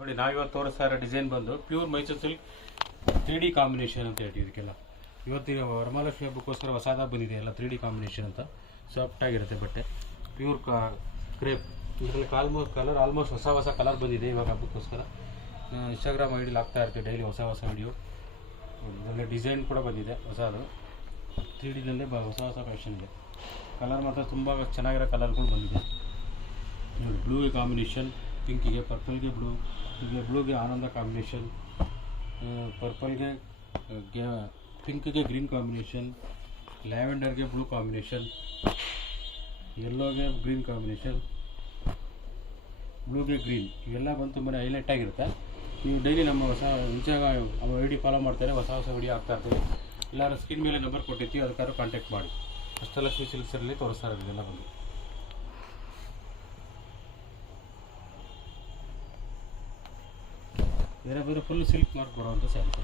ನೋಡಿ ನಾವಿವತ್ತು ತೋರಿಸ್ತಾ ಇರೋ ಡಿಸೈನ್ ಬಂದು pure Mysuru silk 3D combination ಅಂತ ಹೇಳಿ ಇದಕ್ಕೆಲ್ಲ. ಇವತ್ತಿನ ವರಮಹಾಲಕ್ಷ್ಮಿ ಹಬ್ಬಕ್ಕೋಸ್ಕರ ಹೊಸದಾಗಿ ಬಂದಿದೆ ಎಲ್ಲ 3D ಕಾಂಬಿನೇಷನ್ ಅಂತ. ಸಾಫ್ಟ್ ಆಗಿರುತ್ತೆ ಬಟ್ಟೆ, ಪ್ಯೂರ್ ಕ್ರೇಪ್. ಇದರಲ್ಲಿ ಆಲ್ಮೋಸ್ಟ್ ಹೊಸ ಕಲರ್ ಬಂದಿದೆ ಇವಾಗ ಹಬ್ಬಕ್ಕೋಸ್ಕರ. ಇನ್ಸ್ಟಾಗ್ರಾಮ್ ಐಡಿಲಿ ಹಾಕ್ತಾ ಇರ್ತೀವಿ ಡೈಲಿ ಹೊಸ ವಿಡಿಯೋ. ಇದರಲ್ಲಿ ಡಿಸೈನ್ ಕೂಡ ಬಂದಿದೆ ಹೊಸದು, 3Dನಲ್ಲೇ ಹೊಸ ಫ್ಯಾಷನ್ ಇದೆ. ಕಲರ್ ಮಾತ್ರ ತುಂಬ ಚೆನ್ನಾಗಿರೋ ಕಲರ್ಗಳು ಬಂದಿದೆ. ನೋಡಿ ಬ್ಲೂಗೆ ಕಾಂಬಿನೇಷನ್, ಪಿಂಕಿಗೆ, ಪರ್ಪಲ್ಗೆ ಬ್ಲೂ, ಬ್ಲೂಗೆ ಆನಂದ ಕಾಂಬಿನೇಷನ್, ಪರ್ಪಲ್ಗೆ ಪಿಂಕ್ಗೆ ಗ್ರೀನ್ ಕಾಂಬಿನೇಷನ್, ಲ್ಯಾವೆಂಡರ್ಗೆ ಬ್ಲೂ ಕಾಂಬಿನೇಷನ್, ಯೆಲ್ಲೋಗೆ ಗ್ರೀನ್ ಕಾಂಬಿನೇಷನ್, ಬ್ಲೂಗೆ ಗ್ರೀನ್, ಇವೆಲ್ಲ ಬಂದು ತುಂಬಾ ಹೈಲೈಟ್ ಆಗಿರುತ್ತೆ. ನೀವು ಡೈಲಿ ನಮ್ಮ ನಮ್ಮ ಐಡಿ ಫಾಲೋ ಮಾಡ್ತಾರೆ, ಹೊಸ ವಿಡಿಯೋ ಹಾಕ್ತಾ ಇರ್ತೀವಿ. ಎಲ್ಲರೂ ಸ್ಕ್ರೀನ್ ಮೇಲೆ ನಂಬರ್ ಕೊಟ್ಟಿರ್ತೀವಿ, ಅದಕ್ಕಾದ್ರೂ ಕಾಂಟ್ಯಾಕ್ಟ್ ಮಾಡಿ. ಅಷ್ಟಲಕ್ಷ್ಮಿ ಸಿಲ್ಕ್ಸಲ್ಲಿ ತೋರಿಸ್ತಾ ಇರೋದು ಎಲ್ಲ ಬಂದು. ಇದರ ಬಂದರೆ ಫುಲ್ ಸಿಲ್ಕ್ ಮಾರ್ಕ್ ಬರುವಂಥ ಸ್ಯಾರೀಸ್.